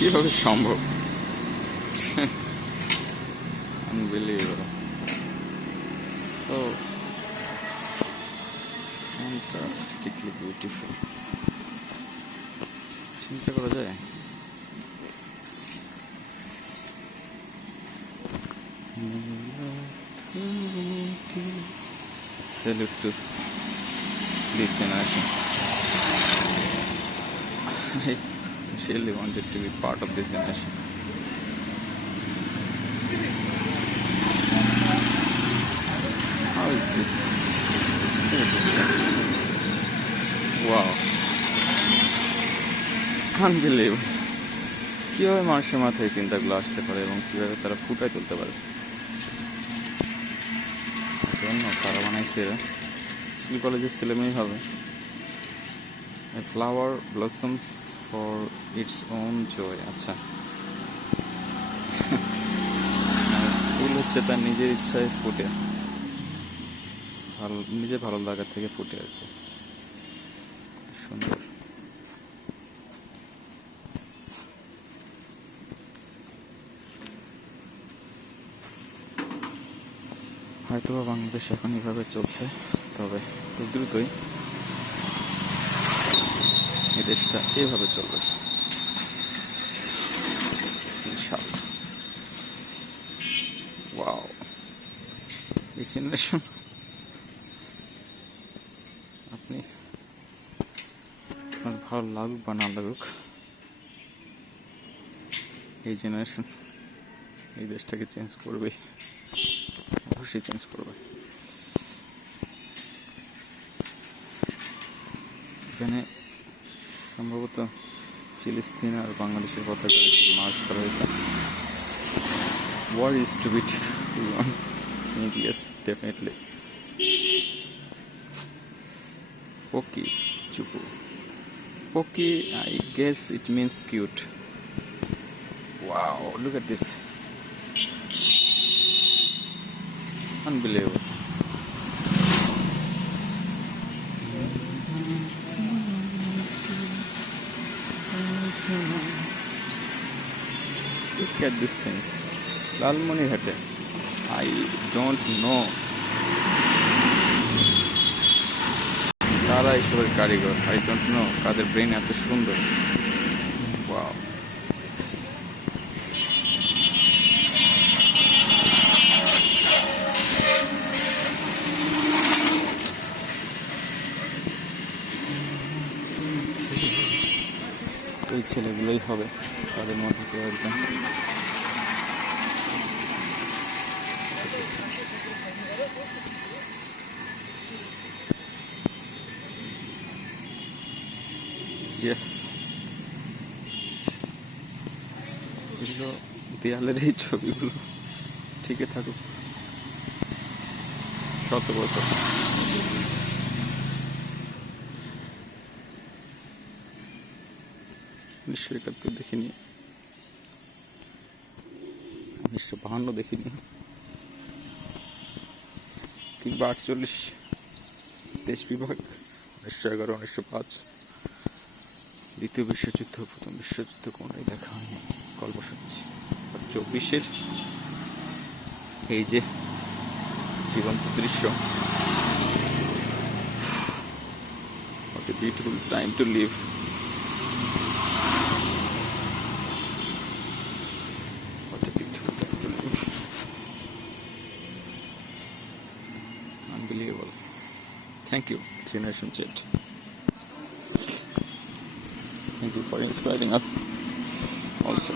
কীভাবে সম্ভব beautiful. চিন্তা করা যায় Salute to this generation. Really wanted to be part of this generation. How is this? Wow. Unbelievable. কীভাবে মানুষের মাথায় চিন্তাগুলো আসতে পারে এবং কীভাবে তারা ফুটায় তুলতে পারে জন্য তারা বানাইছে স্কুল কলেজের ছেলেমেয়ে হবে A flower for its own joy. আচ্ছা। ফুল হচ্ছে তার নিজের ইচ্ছায় ফুটে। ভালো নিজে ভালো লাগার থেকে ফুটে আর কি। সুন্দর। হয়তো বাংলাদেশ এখন এভাবে চলছে, তবে খুব দ্রুতই এই দেশটা এভাবে চলবে। ওয়াও। আপনি আপনার ভালো লাগুক বা না লাগুক, এই জেনারেশন এই দেশটাকে চেঞ্জ করবে। অবশ্যই চেঞ্জ করবে। এখানে সম্ভবত ফিলিস্তিন আর বাংলাদেশের করে মার্চ করা হয়েছে is to be won yes definitely Poki Chupu Poki I guess it means cute wow look at this unbelievable Look at these things. লালমনিরহাটে। I don't know. তারা এসবের কারিগর? আই ডোন্ট নো কাদের ব্রেন এত সুন্দর? Wow এই ছেলেগুলোই হবে তাদের মধ্যে কেউ একজন। দেয়ালের এই ছবিগুলো। ঠিকই থাকুক। শত বছর। উনিশশো একাত্তর দেখিনি। উনিশশো বাহান্ন দেখিনি। কিংবা আটচল্লিশ দেশ বিভাগ, উনিশশো এগারো, উনিশশো পাঁচ। দ্বিতীয় বিশ্বযুদ্ধ, প্রথম বিশ্বযুদ্ধ কোনোটাই দেখা হয়নি। গল্প শুনছি চব্বিশের এই যে জীবন্ত দৃশ্য, What beautiful time to live. Thank you, Generation Z. Thank you for inspiring us also.